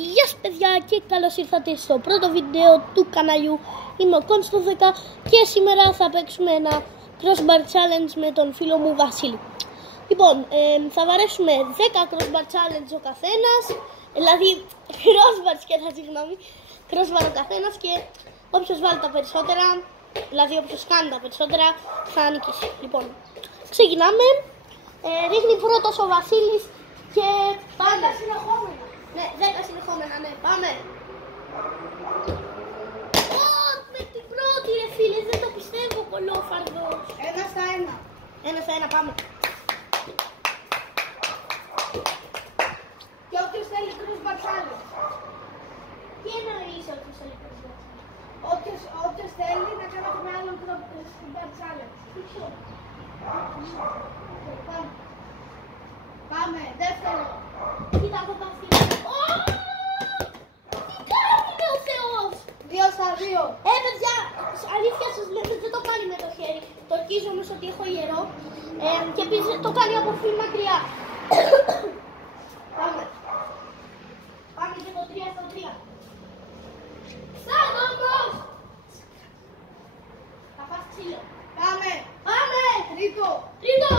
Γεια σας παιδιά και καλώς ήρθατε στο πρώτο βίντεο του καναλιού. Είμαι ο Κόνστο 10 και σήμερα θα παίξουμε ένα crossbar challenge με τον φίλο μου Βασίλη. Λοιπόν, θα βαρέσουμε 10 crossbar challenge ο καθένας, δηλαδή crossbar crossbar ο καθένας, και όποιος βάλει τα περισσότερα, δηλαδή όποιος κάνει τα περισσότερα θα νικήσει. Λοιπόν, ξεκινάμε. Ρίχνει πρώτος ο Βασίλης και πάμε. Ναι, 10 συνεχόμενα, ναι, πάμε. Με την πρώτη ρε φίλε, δεν το πιστεύω, κολόφαρδος. 1-1. 1-1, πάμε. Και όποιος θέλει crossbar challenge. Τι εννοείς όποιος θέλει crossbar challenge? Όποιος θέλει να κάνω και με άλλον crossbar challenge. Πάμε. Πάμε, δεύτερο. Κοίτα από τα αυτοί. Τι κάνει ο Θεός! 2-2. Παιδιά, αλήθεια σας λέω, δεν το κάνει με το χέρι. Το ορκίζω όμως ότι έχω ιερό. Και επίσης το κάνει από φύλλα μακριά. Πάμε. Πάμε και το 3-3. Στάδο όμως! Θα φας ξύλο. Πάμε. Πάμε! Τρίτο. Τρίτο!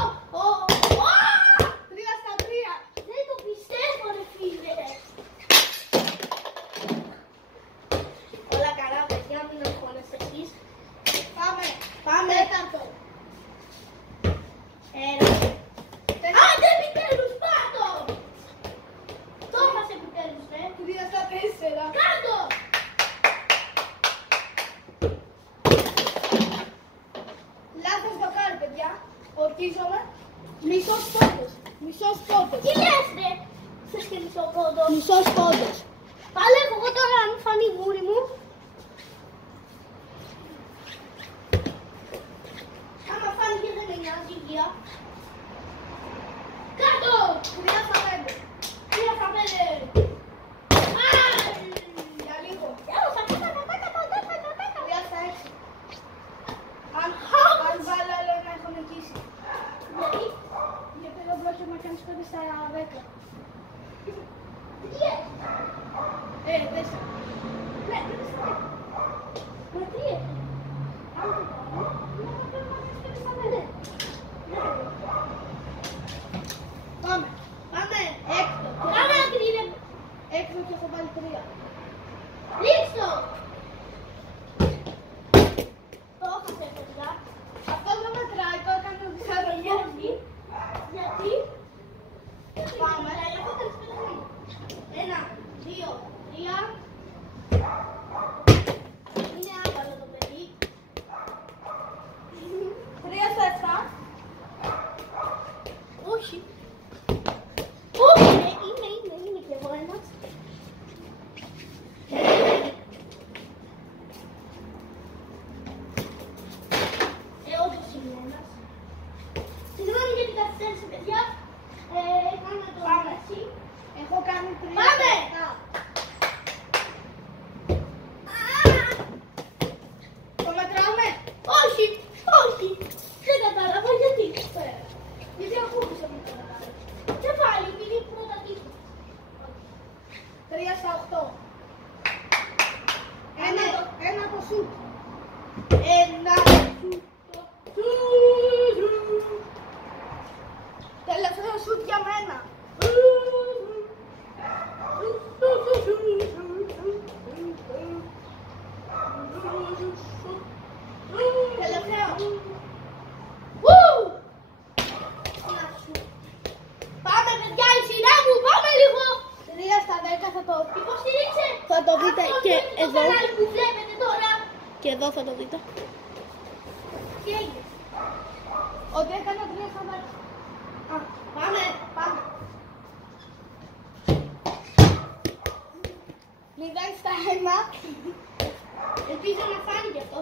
3-3. Δεν το πιστεύω ρε φίλε. Όλα καλά παιδιά, μην αγχώνεστε εσείς. Πάμε. Πάμε. Τέταρτο. Άντε επιτέλους, πάτω! Το έχασε επιτέλους, ναι. 3-4. Κάτω! Λάθος το κάνει, παιδιά. Ορκίζομαι. Μισός πόντος. Μισός πόντος. Τι λες ρε! Θες και μισό πόντο. Μισός πόντος. Παλεύω εγώ τώρα αν φανεί γούρι μου. Άμα φάνηκε δεν με νοιάζει υγεία. Κάτω! 3-5. 3-5. Για λίγο. 3-6. Αν βάλω άλλο ένα έχω νικήσει. Γιατί? Γιατί δεν πρόκειται να κάνεις 5 στα 10. Τι έτσι? 4. Ναι, πρέπει στα 10. Μα τι έτσι? Αν το κάνω, πρέπει να κάνεις 5 στα 5. Πάμε. Πάμε! Έκτο. Πάμε ακρίνε! Έκτο και έχω βάλει 3. Ρίξτο! Το έχασε παιδιά. Αυτό δεν μετράει, το έκανε ο Θεσσαλονίκη. Γιατί? Πάμε. Εγώ κάνεις 5 χρόνια. 1, 2, 3. Είναι άβαλο το παιδί. 3 στα 7. Όχι. Όχι, είμαι κι εγώ ένας. Όντως είμαι ένας. Συγγνώμη για την καθυστέρηση, παιδιά. Έκανα το έτσι. Έχω κάνει 3. Πάμε! Το μετράμε. Όχι, όχι. Δεν κατάλαβα γιατί. Γιατί ακούγεσαι με το μετράμε. Και πάλι, επειδή πρώτα τύχω. 3 στα 8. Ένα από σουτ. Ένα. Τελευταίο σουτ για μένα. Τελευταίο. Ένα σου. Πάμε παιδιά, η σειρά μου, πάμε λίγο. 3 στα 10 θα το Υποστηρίξε. Θα το δείτε Αυτό και είναι το εδώ. κανάλι που βλέπετε τώρα. Και εδώ θα το δείτε. Τι έγινε? Ότι έκανα 3 στα 10. Πάμε. Πάμε. 0 στα 1. Ελπίζω να φάνηκε αυτό.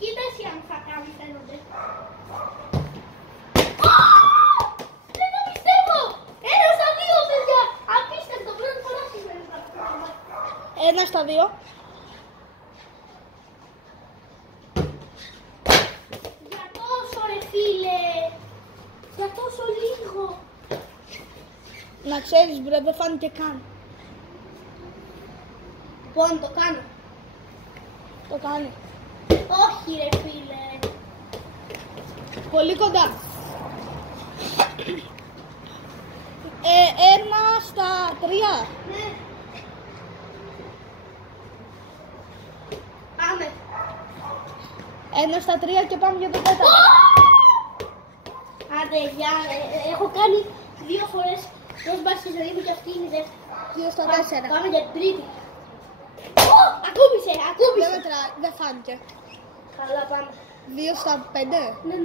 Κοίτα εσύ αν θα κάνει, φαίνονται. Δεν το πιστεύω! 1 στα 2 παιδιά! Απίστευτο, πρώτη φορά σήμερα θα το κάνω. 1 στα 2. Για τόσο ρε φίλε! Για τόσο λίγο! Να ξέρεις μπρε, δεν φάνηκε καν. Λοιπόν, το κάνω. Το κάνει. Όχι ρε φίλε. Πολύ κοντά. 1 στα 3. Ναι. Πάμε. 1 στα 3 και πάμε για το τέταρτο. Άντε, γεια. Έχω κάνει 2 φορές πρόσβαση στη ζωή μου και αυτή είναι η δεύτερη. 2 στα 4. Πάμε για την τρίτη. Ακούμπησε. Δεν μετράει, δεν φάνηκε. Καλά, πάμε. 2 στα 5. Ναι.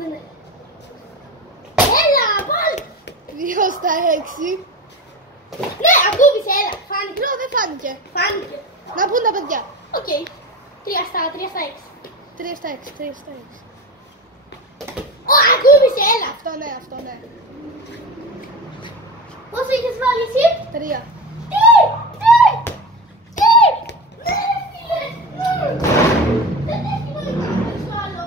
Έλα, πάλι. 2 στα 6. Ναι, ακούμπησε, έλα. Φάνηκε. No, δεν φάνηκε. Φάνηκε. Να πούν τα παιδιά. Οκ. 3 στα 6. 3 στα 6, 3 στα 6. Ακούμπησε, έλα. Αυτό ναι. Πόσο είχες βάλει εσύ? 3. Τι! Ναι, φίλε! Δεν έχει νόημα να παίξω άλλο.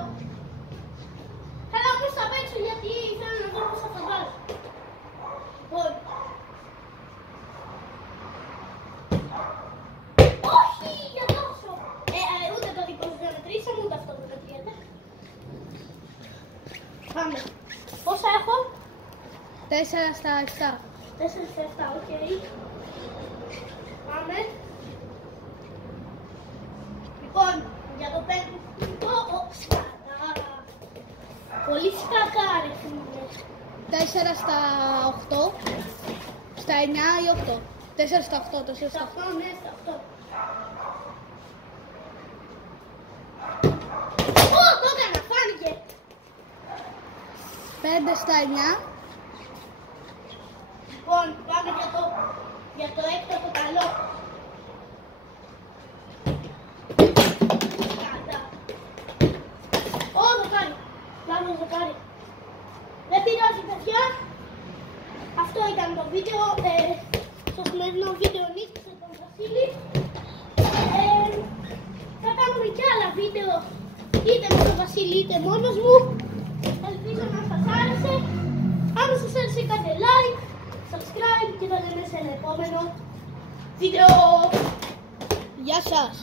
Καλά, όμως θα παίξω γιατί θέλω να δω πώς θα το βάλω. Λοιπόν. Όχι, για τόσο. Ούτε το δικό σου δεν μετρήσαμε, ούτε αυτό δεν μετριέται. Πάμε. Πόσα έχω? 4 στα 7. 4 στα 7, οκ. Πάμε. Λοιπόν, για το 5. Σκατά. Πολύ σκατά, ρε φίλε. 4 στα 8. Στα 9 ή 8. 4 στα 8, 4 Στα στα 8. 8, ναι, στα 8. Το έκανα, φάνηκε. 5 στα 9. Λοιπόν, πάμε για το έκτο το καλό. Σκατά. Το κάνει. Λάθος το κάνει. Δεν πειράζει, παιδιά. Αυτό ήταν το βίντεο. Στο σημερινό βίντεο νύχτησε τον Βασίλη. Θα κάνουμε και άλλα βίντεο είτε με τον Βασίλη είτε μόνος μου. Ελπίζω να σας άρεσε. Αν σας άρεσε κάντε like, subscribe και θα λέμε σε ένα επόμενο βίντεο. Γεια σας.